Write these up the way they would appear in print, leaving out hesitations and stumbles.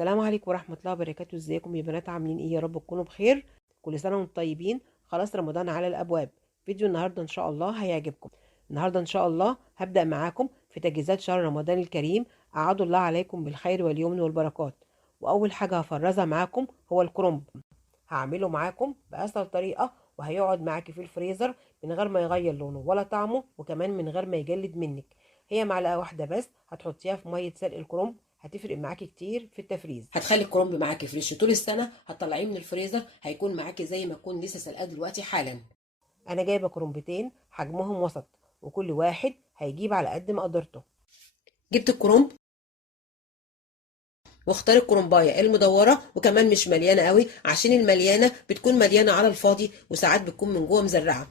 السلام عليكم ورحمة الله وبركاته. ازيكم يا بنات؟ عاملين ايه؟ يا رب تكونوا بخير. كل سنة وانتم طيبين. خلاص رمضان على الابواب. فيديو النهاردة ان شاء الله هيعجبكم. النهاردة ان شاء الله هبدأ معاكم في تجهيزات شهر رمضان الكريم. اعاد الله عليكم بالخير واليمن والبركات. واول حاجة هفرزها معاكم هو الكرنب. هعمله معاكم بأسهل طريقة، وهيقعد معاكي في الفريزر من غير ما يغير لونه ولا طعمه، وكمان من غير ما يجلد منك. هي معلقة واحدة بس هتحطيها في مية سلق الكرنب، هتفرق معاكي كتير في التفريز. هتخلي الكرنب معاكي فريش طول السنه. هتطلعيه من الفريزر هيكون معاكي زي ما يكون لسه سلقاه دلوقتي حالا. انا جايبة كرنبتين حجمهم وسط، وكل واحد هيجيب على قد مقدرته. جبت الكرنب واختار الكرنبايه المدوره، وكمان مش مليانه قوي، عشان المليانه بتكون مليانه على الفاضي وساعات بتكون من جوه مزرعه.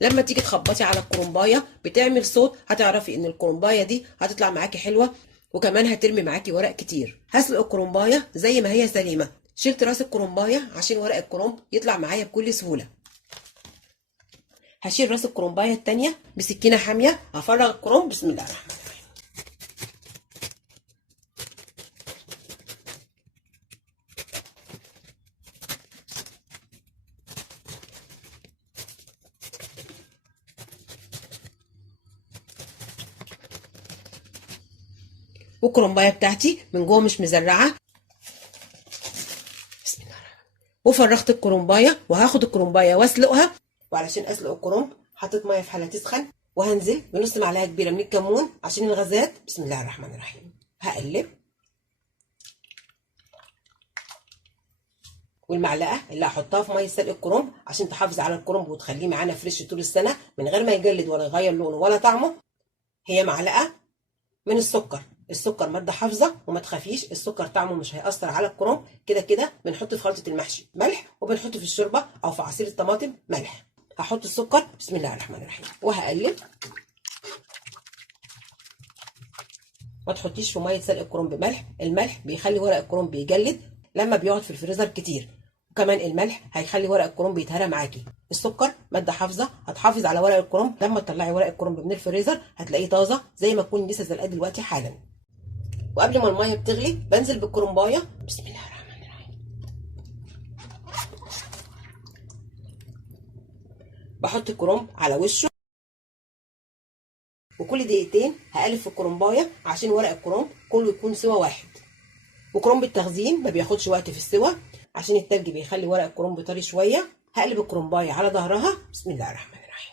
لما تيجي تخبطي على الكرنبايه بتعمل صوت، هتعرفي ان الكرنبايه دي هتطلع معاكي حلوه، وكمان هترمي معاكي ورق كتير. هسلق الكرنبايه زي ما هي سليمه. شلت راس الكرنبايه عشان ورق الكرنب يطلع معايا بكل سهوله. هشيل راس الكرنبايه التانيه بسكينه حاميه. هفرغ الكرنب. بسم الله الرحمن الرحيم. والكرنبايه بتاعتي من جوه مش مزرعه. بسم الله الرحمن الرحيم. وفرغت الكرنبايه، وهاخد الكرنبايه واسلقها. وعلشان اسلق الكرنب حطيت ميه في حله تسخن، وهنزل بنص معلقه كبيره من الكمون عشان الغازات. بسم الله الرحمن الرحيم. هقلب. والمعلقه اللي هحطها في ميه سلق الكرنب عشان تحافظ على الكرنب وتخليه معانا فريش طول السنه من غير ما يجلد ولا يغير لونه ولا طعمه، هي معلقه من السكر. السكر ماده حافظه، وما تخافيش السكر طعمه مش هيأثر على الكرنب. كده كده بنحط في خلطه المحشي ملح، وبنحط في الشوربه او في عصير الطماطم ملح. هحط السكر. بسم الله الرحمن الرحيم. وهقلب. ما تحطيش في ميه سلق الكرنب ملح. الملح بيخلي ورق الكرنب يجلد لما بيقعد في الفريزر كتير، وكمان الملح هيخلي ورق الكرنب يتهرى معاكي. السكر ماده حافظه، هتحافظ على ورق الكرنب. لما تطلعي ورق الكرنب من الفريزر هتلاقيه طازه زي ما تكون لسه سلقاه دلوقتي حالا. وقبل ما الميه بتغلي بنزل بالكرنبايه. بسم الله الرحمن الرحيم. بحط الكرنب على وشه، وكل دقيقتين هقلب في الكرنبايه عشان ورق الكرنب كله يكون سوا واحد. وكرنب التخزين ما بياخدش وقت في السوا، عشان التلج بيخلي ورق الكرنب طري شويه. هقلب الكرنبايه على ظهرها. بسم الله الرحمن الرحيم.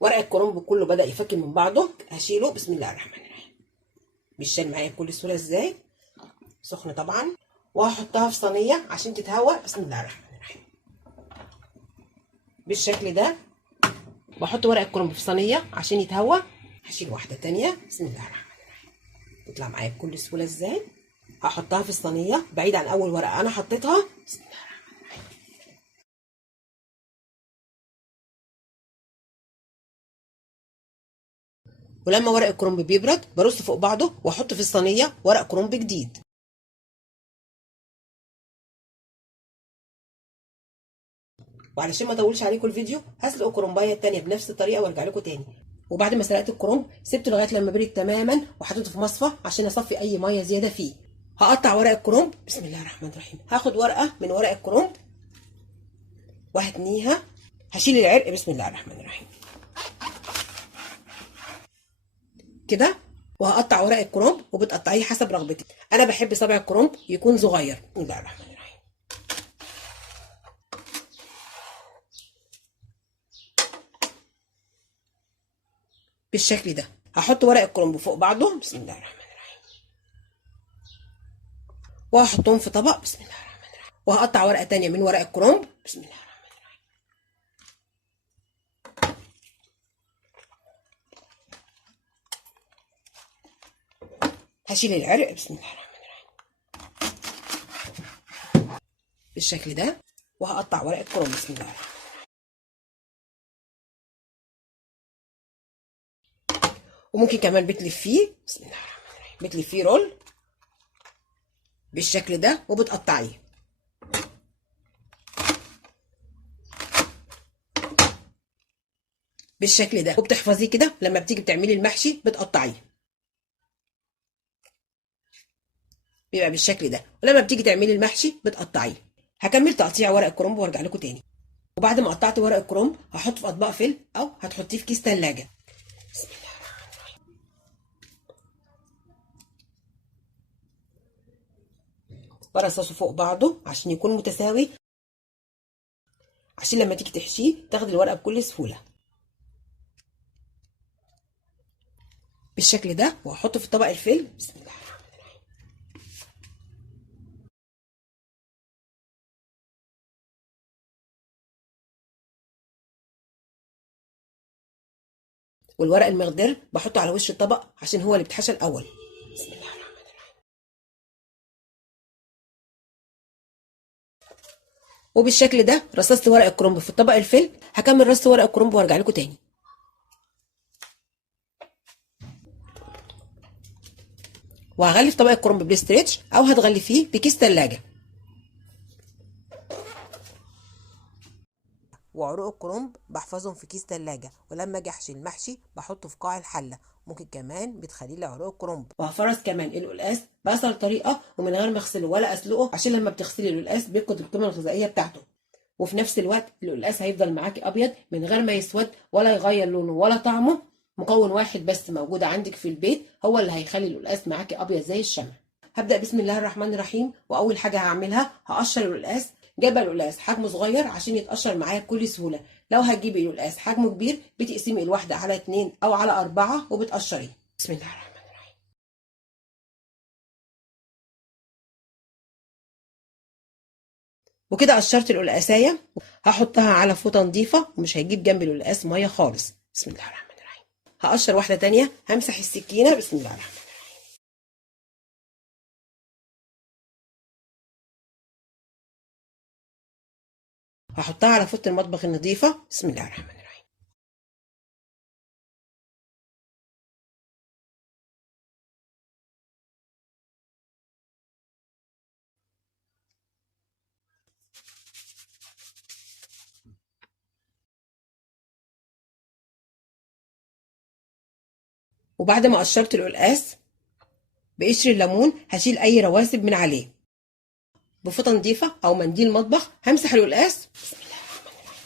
ورق الكرنب كله بدأ يفك من بعضه. هشيله. بسم الله الرحمن الرحيم. بيشال معايا بكل سهوله ازاي؟ سخنه طبعا. وهحطها في صينيه عشان تتهوى. بسم الله الرحمن الرحيم. بالشكل ده. بحط ورق الكرنب في صينيه عشان يتهوى. هشيل واحده تانية. بسم الله الرحمن الرحيم. تطلع معايا بكل سهوله ازاي؟ هحطها في الصينيه بعيد عن اول ورقه انا حطيتها. بسم الله الرحمن الرحيم. ولما ورق الكرنب بيبرد برص فوق بعضه، واحط في الصينيه ورق كرنب جديد. وعلشان ما اطولش عليكم الفيديو هسلق الكرنبايه التانيه بنفس الطريقه وارجع لكم تاني. وبعد ما سلقت الكرنب سبته لغايه لما برد تماما، وحطيته في مصفى عشان اصفي اي ميه زياده فيه. هقطع ورق الكرنب. بسم الله الرحمن الرحيم. هاخد ورقه من ورق الكرنب وهتنيها. هشيل العرق. بسم الله الرحمن الرحيم. كده. وهقطع ورق الكرنب، وبتقطعيه حسب رغبتك. انا بحب صابع الكرنب يكون صغير. بسم الله الرحمن الرحيم. بالشكل ده. هحط ورق الكرنب فوق بعضه. بسم الله الرحمن الرحيم. وهحطهم في طبق. بسم الله الرحمن الرحيم. وهقطع ورقه تانية من ورق الكرنب. بسم الله الرحمن الرحيم. هشيل العرق. بسم الله الرحمن الرحيم. بالشكل ده. وهقطع ورق الكرنب. بسم الله الرحمن الرحيم. وممكن كمان بتلفيه. بسم الله الرحمن الرحيم. بتلفيه رول بالشكل ده وبتقطعيه. بالشكل ده، وبتحفظيه كده لما بتيجي بتعملي المحشي بتقطعيه، بيبقى بالشكل ده، ولما بتيجي تعملي المحشي بتقطعيه. هكمل تقطيع ورق الكرنب وارجع لكم تاني. وبعد ما قطعت ورق الكرنب هحطه في اطباق فل او هتحطيه في كيس تلاجة. بسم الله. برصصه فوق بعضه عشان يكون متساوي، عشان لما تيجي تحشيه تاخدي الورقه بكل سهوله بالشكل ده. وهحطه في طبق الفل. بسم الله الرحمن الرحيم. والورق المخضر بحطه على وش الطبق عشان هو اللي بيتحشى الاول. بسم الله الرحمن الرحيم. وبالشكل ده رصصت ورق الكرنب في طبق الفل. هكمل رص ورق الكرنب وارجع لكم تاني. وهغلف طبق الكرنب بالاسترتش او هتغلفيه بكيس تلاجة. وعروق الكرنب بحفظهم في كيس تلاجة، ولما اجي احشي المحشي بحطه في قاع الحله. ممكن كمان بتخليه لعروق الكرنب. وهفرز كمان القلقاس بأسهل طريقه ومن غير ما اغسله ولا اسلقه، عشان لما بتغسلي القلقاس بيفقد القيمه الغذائيه بتاعته، وفي نفس الوقت القلقاس هيفضل معاكي ابيض من غير ما يسود ولا يغير لونه ولا طعمه. مكون واحد بس موجود عندك في البيت هو اللي هيخلي القلقاس معاكي ابيض زي الشمع. هبدأ بسم الله الرحمن الرحيم. واول حاجه هعملها هقشر القلقاس. جايبه القلقاس حجمه صغير عشان يتقشر معايا بكل سهوله. لو هتجيبي القلقاس حجمه كبير بتقسمي الواحده على 2 او على 4 وبتقشريه. بسم الله الرحمن الرحيم. وكده قشرت القلقاسايه. هحطها على فوطه نظيفه ومش هيجيب جنب القلقاس ميه خالص. بسم الله الرحمن الرحيم. هقشر واحده تانية. همسح السكينه. بسم الله الرحمن الرحيم. هحطها على فوطه المطبخ النظيفه. بسم الله الرحمن الرحيم. وبعد ما قشرت القلقاس بقشر الليمون هشيل اي رواسب من عليه. بفوطه نظيفه او منديل مطبخ همسح القلقاس. بسم الله الرحمن الرحيم.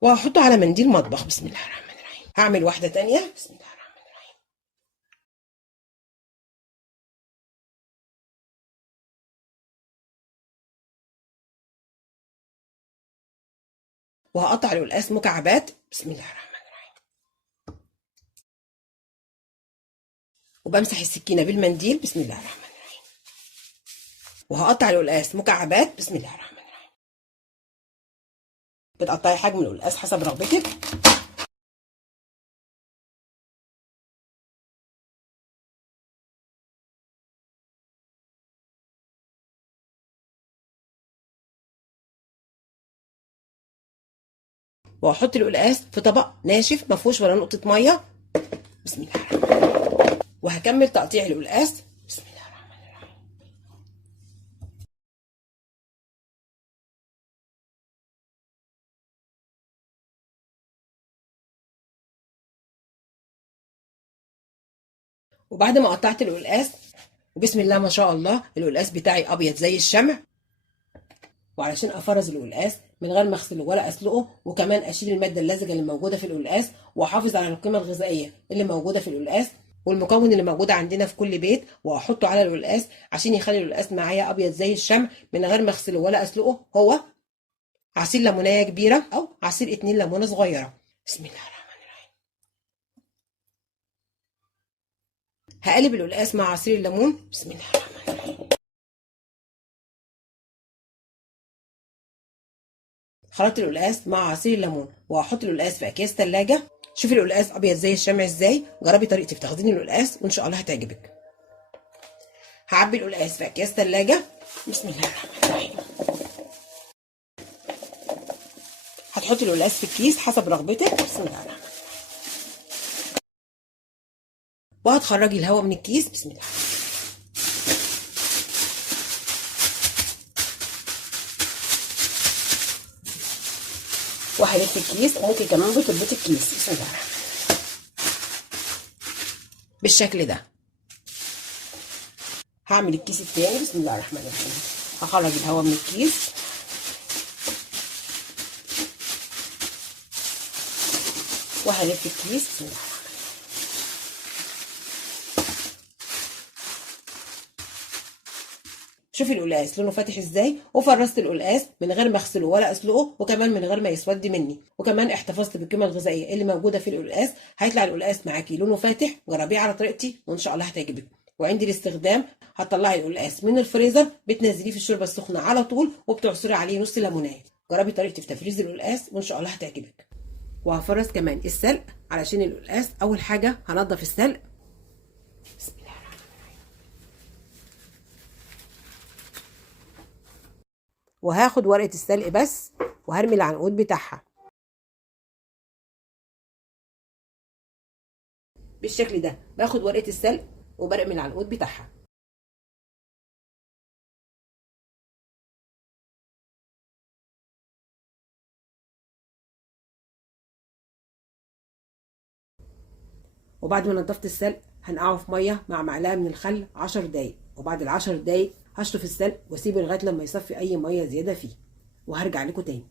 وهحطه على منديل مطبخ. بسم الله الرحمن الرحيم. هعمل واحده تانية. بسم الله الرحمن الرحيم. وهقطع القلقاس مكعبات. بسم الله الرحمن الرحيم. وبمسح السكينه بالمنديل. بسم الله الرحمن الرحيم. وهقطع القلقاس مكعبات. بسم الله الرحمن الرحيم. بتقطعي حجم القلقاس حسب رغبتك. وهحط القلقاس في طبق ناشف ما فيهوش ولا نقطه ميه. بسم الله الرحمن الرحيم. وهكمل تقطيع القلقاس. بسم الله الرحمن الرحيم. وبعد ما قطعت القلقاس وبسم الله ما شاء الله القلقاس بتاعي ابيض زي الشمع. وعلشان افرز القلقاس من غير ما اغسله ولا اسلقه، وكمان اشيل الماده اللزجه اللي موجوده في القلقاس، واحافظ على القيمه الغذائيه اللي موجوده في القلقاس والمكون اللي موجود عندنا في كل بيت، واحطه على القلقاس عشان يخلي القلقاس معايا ابيض زي الشمع من غير ما اغسله ولا اسلقه، هو عصير ليمونيه كبيره او عصير 2 ليمونه صغيره. بسم الله الرحمن الرحيم. هقلب القلقاس مع عصير الليمون. بسم الله الرحمن الرحيم. خلطت القلقاس مع عصير الليمون وهحط القلقاس في اكياس ثلاجه. شوفي القلقاس ابيض زي الشمع ازاي. جربي طريقتي في تخزين القلقاس وان شاء الله هتعجبك. هعبي القلقاس في اكياس ثلاجه. بسم الله الرحمن الرحيم. هتحطي القلقاس في الكيس حسب رغبتك. بسم الله الرحمن الرحيم. وهتخرجي الهواء من الكيس. بسم الله. وهلف الكيس، وممكن كمان بتربطي الكيس. بسم الله الرحمن الرحيم بالشكل ده. هعمل الكيس التاني. بسم الله الرحمن الرحيم. هخرج الهواء من الكيس وهلف الكيس. بسم الله. شوفي القلقاس لونه فاتح ازاي، وفرزت القلقاس من غير ما اغسله ولا اسلقه، وكمان من غير ما يسود مني، وكمان احتفظت بالقيمه الغذائيه اللي موجوده في القلقاس. هيطلع القلقاس معاكي لونه فاتح. جربيه على طريقتي وان شاء الله هتعجبك. وعندي الاستخدام، هتطلعي القلقاس من الفريزر، بتنزليه في الشوربه السخنه على طول، وبتعصري عليه نص ليمونيه. جربي طريقتي في تفريز القلقاس وان شاء الله هتعجبك. وهفرز كمان السلق علشان القلقاس. اول حاجه هنضف السلق. بسم الله. وهاخد ورقة السلق بس، وهرمي العنقود بتاعها بالشكل ده. باخد ورقة السلق وبرمي العنقود بتاعها. وبعد ما نضفت السلق هنقعه في مية مع معلقة من الخل 10 دقايق، وبعد ال10 دقايق هشطف السلق واسيبه لغاية لما يصفي أي مية زيادة فيه، وهرجع لكم تاني.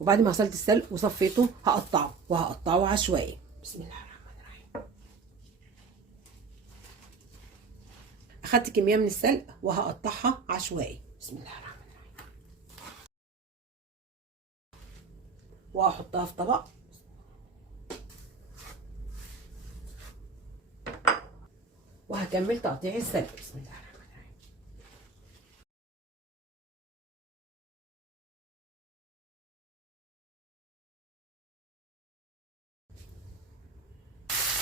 وبعد ما غسلت السلق وصفيته هقطعه، وهقطعه عشوائي. بسم الله الرحمن الرحيم. أخدت كمية من السلق وهقطعها عشوائي. بسم الله الرحمن الرحيم. وهحطها في طبق. وهكمل تقطيع السلق. بسم الله الرحمن الرحيم.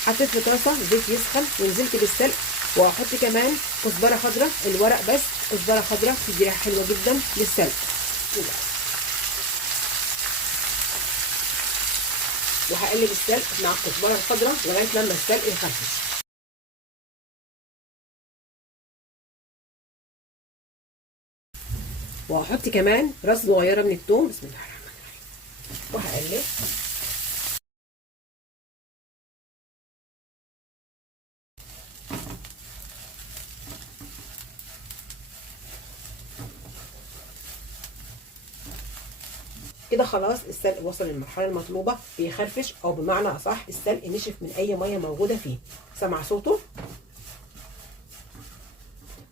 حطيت في طاسه زيت يسخن ونزلت بالسلق، وهحط كمان كزبره خضراء، الورق بس كزبره خضراء بتدي ريحه حلوه جدا للسلق. وهقلب السلق مع الكزبره الخضراء لغايه لما السلق يخفش. وهحط كمان راس صغيره من الثوم. بسم الله الرحمن الرحيم. وهقلب. كده خلاص السلق وصل للمرحله المطلوبه، بيخرفش، او بمعنى اصح السلق نشف من اي ميه موجوده فيه. سمع صوته.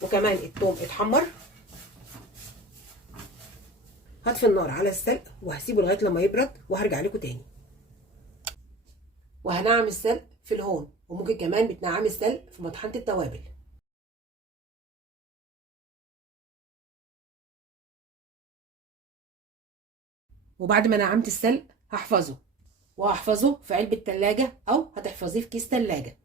وكمان الثوم اتحمر. هطفي النار على السلق وهسيبه لغايه لما يبرد، وهرجع لكم تاني. وهنعم السلق في الهون، وممكن كمان بتنعمي السلق في مطحنه التوابل. وبعد ما نعمت السلق هحفظه، وهحفظه في علبه تلاجة او هتحفظيه في كيس تلاجة.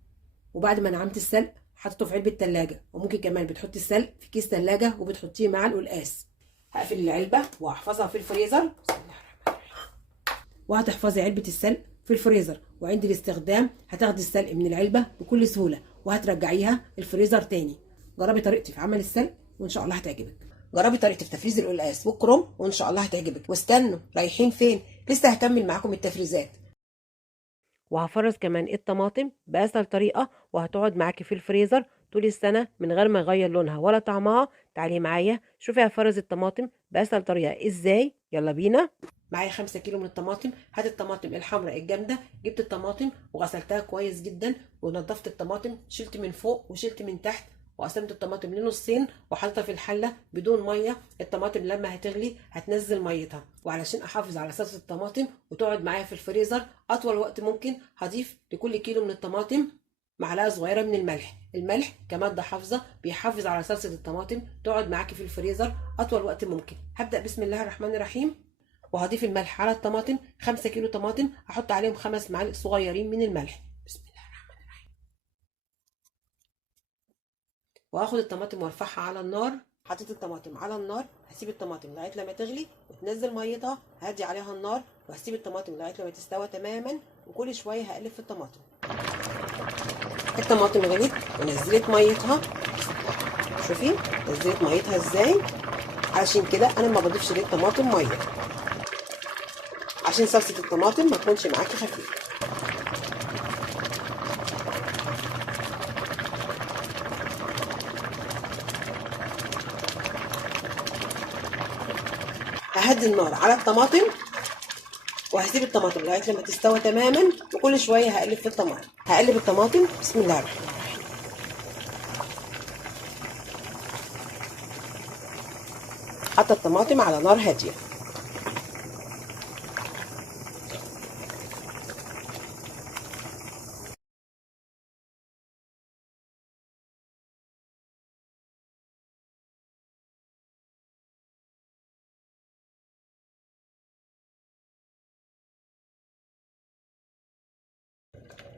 وبعد ما نعمت السلق حطيته في علبه تلاجة، وممكن كمان بتحطي السلق في كيس تلاجة وبتحطيه مع القلقاس. هقفل العلبه وهحفظها في الفريزر. بسم الله الرحمن الرحيم. وهتحفظي علبه السلق في الفريزر، وعند الاستخدام هتاخدي السلق من العلبه بكل سهوله، وهترجعيها الفريزر تاني. جربي طريقتي في عمل السلق وان شاء الله هتعجبك. جربي طريقتي في تفريز القلقاس والكرنب وان شاء الله هتعجبك. واستنوا، رايحين فين؟ لسه هكمل معاكم التفريزات. وهفرز كمان الطماطم بأسهل طريقة، وهتقعد معاكي في الفريزر طول السنة من غير ما يغير لونها ولا طعمها. تعالي معايا شوفي هفرز الطماطم بأسهل طريقة ازاي. يلا بينا. معايا 5 كيلو من الطماطم. هات الطماطم الحمراء الجامدة. جبت الطماطم وغسلتها كويس جدا، ونضفت الطماطم، شلت من فوق وشلت من تحت، وقسمت الطماطم لنصين وحطيتها في الحله بدون ميه. الطماطم لما هتغلي هتنزل ميتها، وعلشان احافظ على صلصه الطماطم وتقعد معايا في الفريزر اطول وقت ممكن، هضيف لكل كيلو من الطماطم معلقه صغيره من الملح. الملح كماده حافظه بيحافظ على صلصه الطماطم تقعد معاكي في الفريزر اطول وقت ممكن. هبدا بسم الله الرحمن الرحيم، وهضيف الملح على الطماطم. 5 كيلو طماطم هحط عليهم 5 معالق صغيرين من الملح. بسم الله. وهاخد الطماطم وارفعها على النار. حطيت الطماطم على النار، هسيب الطماطم لغايه لما تغلي وتنزل ميتها، هدي عليها النار وهسيب الطماطم لغايه لما تستوى تماما، وكل شويه هقلب في الطماطم. الطماطم غليت ونزلت ميتها. شوفي نزلت ميتها ازاي، عشان كده انا ما بضيفش للطماطم ميه. عشان صلصه الطماطم ما تكونش معاكي خفيفه. ههدي النار على الطماطم وهسيب الطماطم لغايه لما تستوي تماما، وكل شويه هقلب في الطماطم. هقلب الطماطم بسم الله الرحمن الرحيم. حط الطماطم على نار هاديه.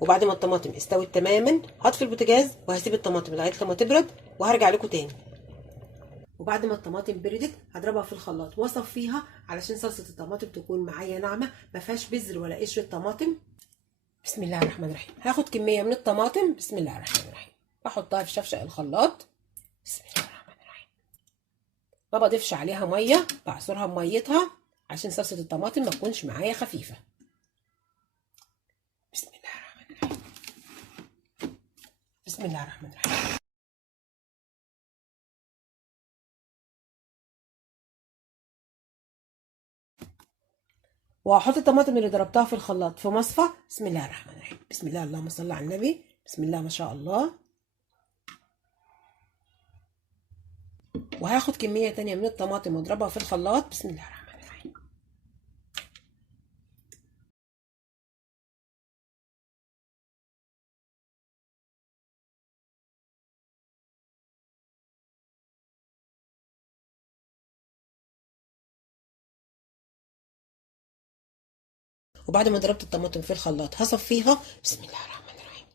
وبعد ما الطماطم استوت تماما هطفي البوتاجاز وهسيب الطماطم لغايه لما تبرد وهرجع لكم تاني. وبعد ما الطماطم بردت هضربها في الخلاط واصفيها علشان صلصه الطماطم تكون معايا ناعمه ما فيهاش بذر ولا قشر طماطم. بسم الله الرحمن الرحيم. هاخد كميه من الطماطم بسم الله الرحمن الرحيم واحطها في شفشق الخلاط بسم الله الرحمن الرحيم. ما بضيفش عليها ميه، بعصرها بميتها عشان صلصه الطماطم ما تكونش معايا خفيفه. بسم الله الرحمن الرحيم. بسم الله الرحمن الرحيم. وهحط الطماطم اللي ضربتها في الخلاط في مصفى. بسم الله الرحمن الرحيم. بسم الله، اللهم صل على النبي. بسم الله ما شاء الله. وهاخد كمية تانية من الطماطم واضربها في الخلاط. بسم الله الرحمن الرحيم. وبعد ما ضربت الطماطم في الخلاط هصفيها. بسم الله الرحمن الرحيم.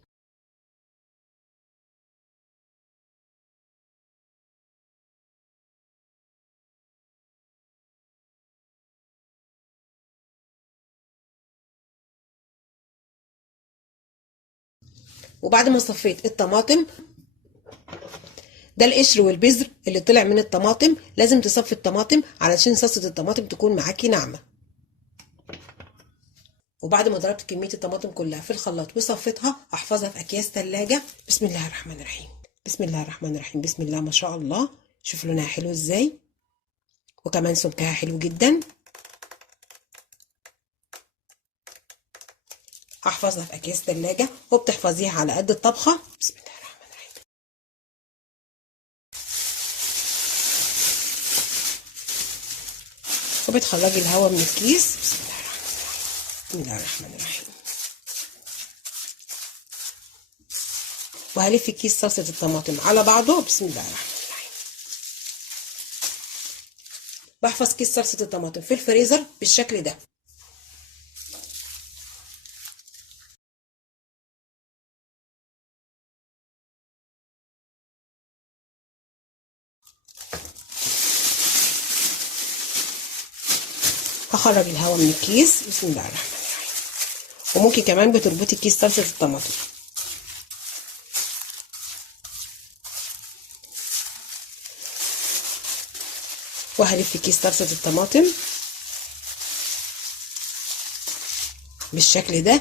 وبعد ما صفيت الطماطم، ده القشر والبذر اللي طلع من الطماطم، لازم تصفي الطماطم علشان صلصة الطماطم تكون معاكي ناعمة. وبعد ما ضربت كمية الطماطم كلها في الخلاط وصفيتها احفظها في اكياس ثلاجة. بسم الله الرحمن الرحيم. بسم الله الرحمن الرحيم. بسم الله ما شاء الله. شوف لونها حلو ازاي، وكمان سمكها حلو جدا. هحفظها في اكياس ثلاجة وبتحفظيها على قد الطبخة. بسم الله الرحمن الرحيم. وبتخرجي الهواء من الكيس. بسم الله الرحمن الرحيم. بسم الله الرحمن الرحيم. وهلف كيس صلصة الطماطم على بعضه. بسم الله الرحمن الرحيم. بحفظ كيس صلصة الطماطم في الفريزر بالشكل ده. هخرج الهواء من الكيس. بسم الله الرحمن الرحيم. وممكن كمان بتربطي كيس صلصة الطماطم. وهلف كيس صلصة الطماطم بالشكل ده.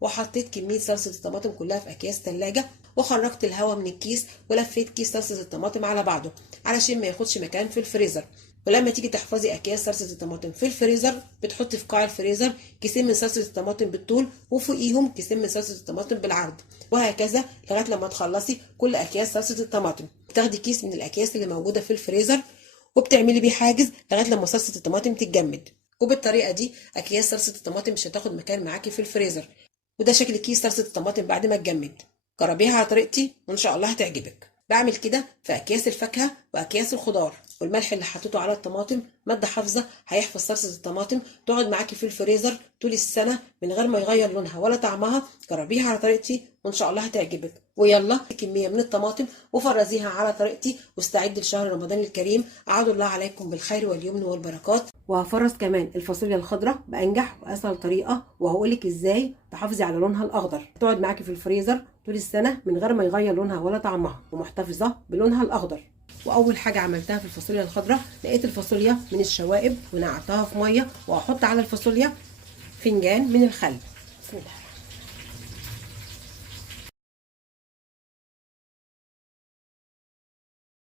وحطيت كمية صلصة الطماطم كلها في أكياس تلاجة، وخرجت الهواء من الكيس ولفيت كيس صلصة الطماطم على بعضه علشان ما ياخدش مكان في الفريزر. ولما تيجي تحفظي أكياس صلصة الطماطم في الفريزر، بتحطي في قاع الفريزر كيسين من صلصة الطماطم بالطول وفوقيهم كيسين من صلصة الطماطم بالعرض، وهكذا لغاية لما تخلصي كل أكياس صلصة الطماطم. بتاخدي كيس من الأكياس اللي موجودة في الفريزر وبتعملي بيه حاجز لغاية لما صلصة الطماطم تتجمد. وبالطريقة دي أكياس صلصة الطماطم مش هتاخد مكان معاكي في الفريزر. وده شكل كيس صلصة الطماطم بعد ما تجمد. جربيها على طريقتي وإن شاء الله هتعجبك. بعمل كده في اكياس الفاكهه واكياس الخضار. والملح اللي حطيته على الطماطم ماده حافظه هيحفظ صلصه الطماطم، تقعد معاكي في الفريزر طول السنه من غير ما يغير لونها ولا طعمها. جربيها على طريقتي وان شاء الله هتعجبك. ويلا كميه من الطماطم وفرزيها على طريقتي، واستعد لشهر رمضان الكريم. اعاد الله عليكم بالخير واليمن والبركات. وهفرز كمان الفاصوليا الخضراء بانجح واسهل طريقه، وهقولك ازاي تحافظي على لونها الاخضر، تقعد معاكي في الفريزر طول السنه من غير ما يغير لونها ولا طعمها، ومحتفظه بلونها الاخضر. واول حاجه عملتها في الفاصوليا الخضراء، لقيت الفاصوليا من الشوائب ونقعتها في ميه، وهحط على الفاصوليا فنجان من الخل. بسم الله.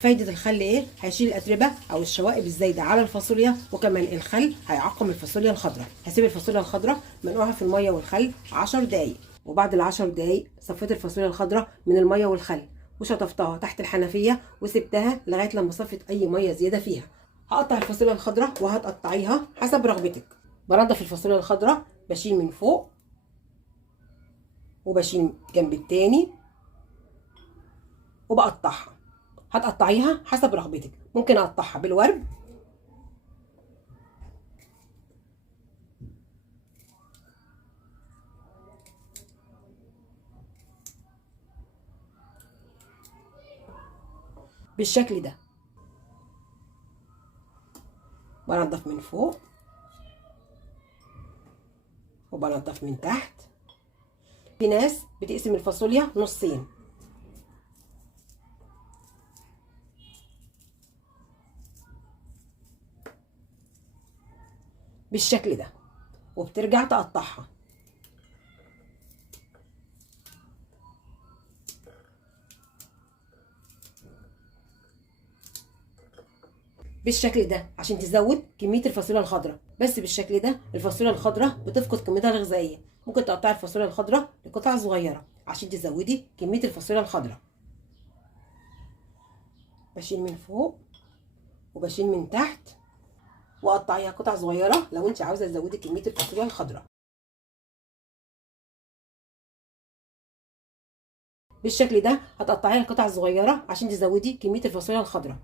فايدة الخل ايه؟ هيشيل الاتربة او الشوائب الزايدة على الفاصوليا، وكمان الخل هيعقم الفاصوليا الخضراء. هسيب الفاصوليا الخضراء منقوعة في المية والخل 10 دقايق، وبعد ال10 دقايق صفيت الفاصوليا الخضراء من المية والخل وشطفتها تحت الحنفية وسبتها لغاية لما صفت اي مية زيادة فيها. هقطع الفاصوليا الخضراء وهتقطعيها حسب رغبتك. بنضف الفاصوليا الخضراء، بشيل من فوق وبشيل جنب التاني وبقطعها. هتقطعيها حسب رغبتك، ممكن اقطعها بالورد بالشكل ده. بنضف من فوق وبنضف من تحت. في ناس بتقسم الفاصوليا نصين، بالشكل ده، وبترجع تقطعها بالشكل ده عشان تزود كميه الفاصوليا الخضراء. بس بالشكل ده الفاصوليا الخضراء بتفقد قيمتها الغذائيه. ممكن تقطعي الفاصوليا الخضراء لقطع صغيره عشان تزودي كميه الفاصوليا الخضراء. بشيل من فوق وبشيل من تحت، وقطعيها قطع صغيره لو انت عاوزه تزودي كميه الفاصوليا الخضراء. بالشكل ده هتقطعيها قطع صغيره عشان تزودي كميه الفاصوليا الخضراء.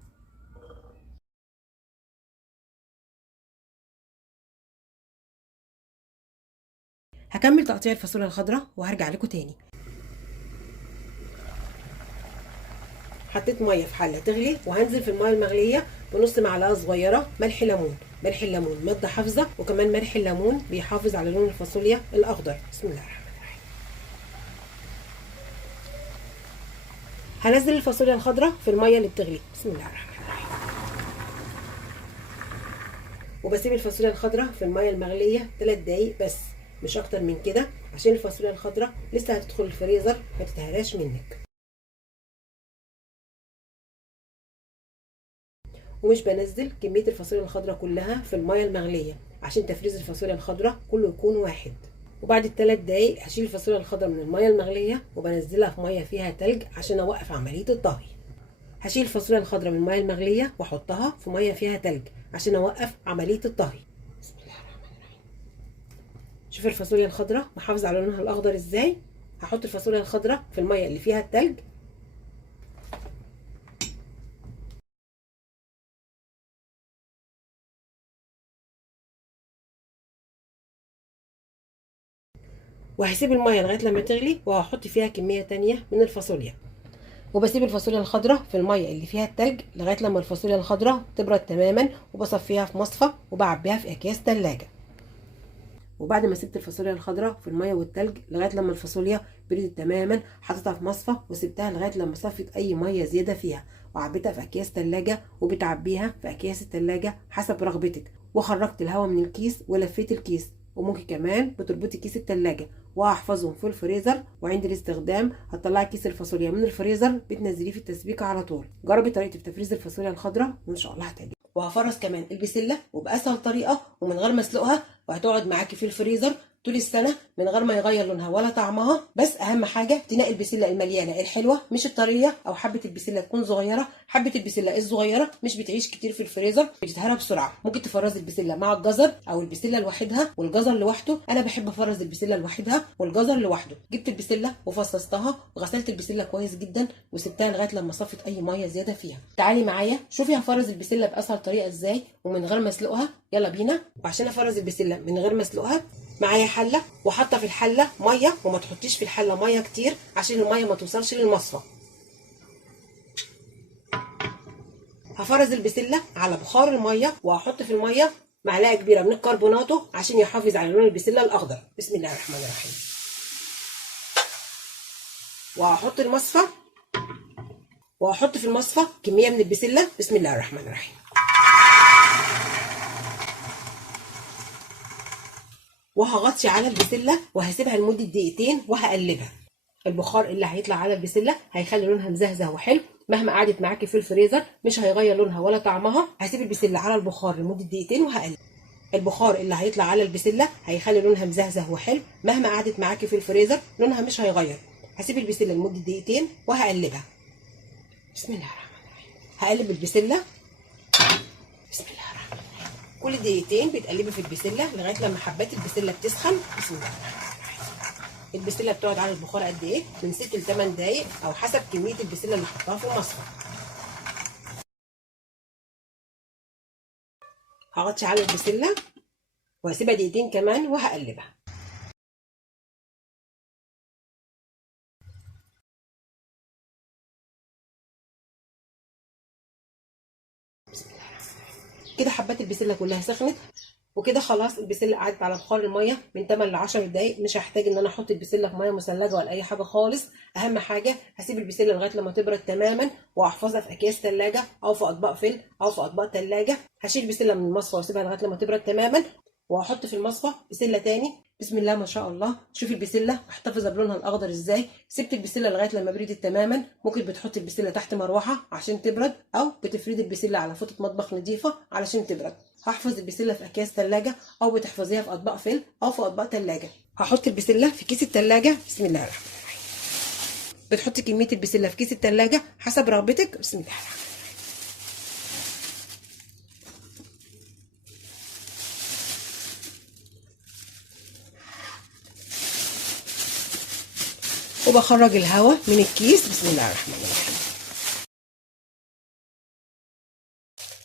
هكمل تقطيع الفاصوليا الخضراء وهرجع لكم تاني. حطيت ميه في حله تغلي، وهنزل في الميه المغليه بنص معلقه صغيره ملح ليمون. ملح الليمون ماده حافظه، وكمان ملح الليمون بيحافظ على لون الفاصوليا الاخضر. بسم الله الرحمن الرحيم. هنزل الفاصوليا الخضراء في الميه اللي بتغلي. بسم الله الرحمن الرحيم. وبسيب الفاصوليا الخضراء في الميه المغليه 3 دقايق بس، مش اكتر من كده، عشان الفاصوليا الخضراء لسه هتدخل الفريزر ما تتهراش منك. ومش بنزل كميه الفاصوليا الخضراء كلها في الميه المغليه عشان تفريز الفاصوليا الخضراء كله يكون واحد. وبعد ال3 دقايق هشيل الفاصوليا الخضراء من الميه المغليه وبنزلها في ميه فيها تلج عشان اوقف عمليه الطهي. هشيل الفاصوليا الخضراء من الميه المغليه واحطها في ميه فيها تلج عشان اوقف عمليه الطهي. بسم الله الرحمن الرحيم. شوف الفاصوليا الخضراء محافظه على لونها الاخضر ازاي. هحط الفاصوليا الخضراء في الميه اللي فيها التلج، وهسيب الميه لغايه لما تغلي، وهحط فيها كميه تانية من الفاصوليا. وبسيب الفاصوليا الخضراء في الميه اللي فيها التلج لغايه لما الفاصوليا الخضراء تبرد تماما، وبصفيها في مصفى وبعبيها في اكياس ثلاجه. وبعد ما سبت الفاصوليا الخضراء في الميه والتلج لغايه لما الفاصوليا بردت تماما، حطيتها في مصفى وسبتها لغايه لما صفت اي ميه زياده فيها، وعبيتها في اكياس ثلاجه. وبتعبيها في اكياس الثلاجه حسب رغبتك. وخرجت الهواء من الكيس ولفيت الكيس، وممكن كمان بتربطي كيس التلاجة وهحفظهم في الفريزر. وعند الاستخدام هتطلعي كيس الفاصوليا من الفريزر بتنزليه في التسبيكه على طول. جربي طريقتي في تفريز الفاصوليا الخضراء وان شاء الله هتعجبك. وهفرز كمان البسله وباسهل طريقه ومن غير ما اسلقها، وهتقعد معاكي في الفريزر طول السنه من غير ما يغير لونها ولا طعمها. بس اهم حاجه تنقي البسله المليانه الحلوه مش الطريه، او حبه البسله تكون صغيره. حبه البسله الصغيره مش بتعيش كتير في الفريزر، بتتهرى بسرعه. ممكن تفرز البسله مع الجزر او البسله لوحدها والجزر لوحده. انا بحب افرز البسله لوحدها والجزر لوحده. جبت البسله وفصصتها وغسلت البسله كويس جدا وسبتها لغايه لما صفت اي ميه زياده فيها. تعالي معايا شوفي هفرز البسله باسهل طريقه ازاي ومن غير ما اسلقها. يلا بينا. وعشان افرز البسله من غير ما اسلقها، معايا حله وحاطه في الحله ميه، وما تحطيش في الحله ميه كتير عشان الميه ما توصلش للمصفى. هفرز البسله على بخار الميه، وهحط في الميه معلقه كبيره من الكربوناتو عشان يحافظ على لون البسله الاخضر. بسم الله الرحمن الرحيم. وهحط المصفى، وهحط في المصفى كميه من البسله. بسم الله الرحمن الرحيم. وهغطي على البسله وهسيبها لمده دقيقتين وهقلبها. البخار اللي هيطلع على البسله هيخلي لونها مزهزه وحلو. مهما قعدت معاكي في الفريزر مش هيغير لونها ولا طعمها. هسيب البسله على البخار لمده دقيقتين وهقلب. البخار اللي هيطلع على البسله هيخلي لونها مزهزه وحلو. مهما قعدت معاكي في الفريزر لونها مش هيغير. هسيب البسله لمده دقيقتين وهقلبها. بسم الله الرحمن الرحيم. هقلب البسله. بسم الله الرحمن الرحيم. كل دقيقتين بتقلبي في البسله لغايه لما حبات البسله بتسخن. بسم الله الرحمن الرحيم. البسله بتقعد على البخار قد ايه؟ من 6 ل 8 دقايق او حسب كميه البسله اللي حطاها في المصفى. هغطي على البسله وهسيبها دقيقتين كمان وهقلبها. بسم الله الرحمن الرحيم. كده حبات البسله كلها سخنت، وكده خلاص البسله قعدت على بخار الميه من 8 ل 10 دقايق. مش هحتاج ان انا احط البسله في ميه مثلجه ولا اي حاجه خالص. اهم حاجه هسيب البسله لغايه لما تبرد تماما، واحفظها في اكياس ثلاجه او في اطباق فل او في اطباق ثلاجه. هشيل البسله من المصفى واسيبها لغايه لما تبرد تماما، وهحط في المصفى بسله تاني. بسم الله ما شاء الله. شوفي البسله محتفظه بلونها الاخضر ازاي. سبت البسله لغايه لما بردت تماما. ممكن بتحطي البسله تحت مروحه عشان تبرد، او بتفردي البسله على فوطه مطبخ نظيفه علشان تبرد. هحفظ البسله في اكياس ثلاجه او بتحفظيها في اطباق فل او في اطباق ثلاجه. هحط البسله في كيس الثلاجه. بسم الله الرحمن الرحيم. بتحطي كميه البسله في كيس الثلاجه حسب رغبتك. بسم الله الرحمن الرحيم. وبخرج الهواء من الكيس. بسم الله الرحمن الرحيم.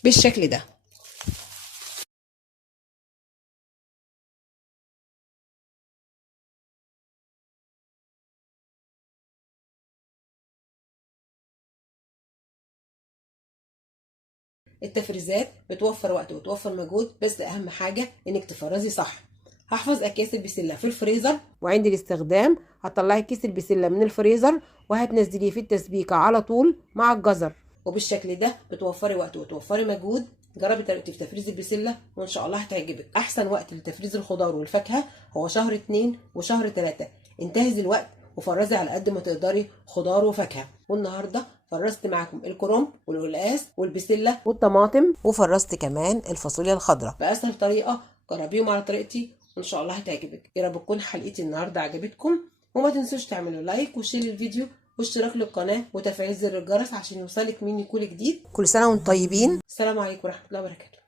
بالشكل ده. التفريزات بتوفر وقت وتوفر مجهود، بس اهم حاجه انك تفرزي صح. هحفظ اكياس البسله في الفريزر، وعند الاستخدام هتطلعي كيس البسله من الفريزر وهتنزليه في التسبيكه على طول مع الجزر. وبالشكل ده بتوفري وقت وتوفري مجهود. جربي طريقتي في تفريز البسله وان شاء الله هتعجبك. احسن وقت لتفريز الخضار والفاكهه هو شهر 2 وشهر 3. انتهز الوقت وفرزي على قد ما تقدري خضار وفاكهه. والنهارده فرزت معاكم الكرنب والقلقاس والبسله والطماطم، وفرزت كمان الفاصوليا الخضراء باسهل طريقه. جربيهم على طريقتي وان شاء الله هتعجبك. يا رب تكون حلقتي النهارده عجبتكم، وما تنسوش تعملوا لايك وشير الفيديو واشتراك للقناه وتفعيل زر الجرس عشان يوصلك مني كل جديد. كل سنه وانتم طيبين. السلام عليكم ورحمه الله وبركاته.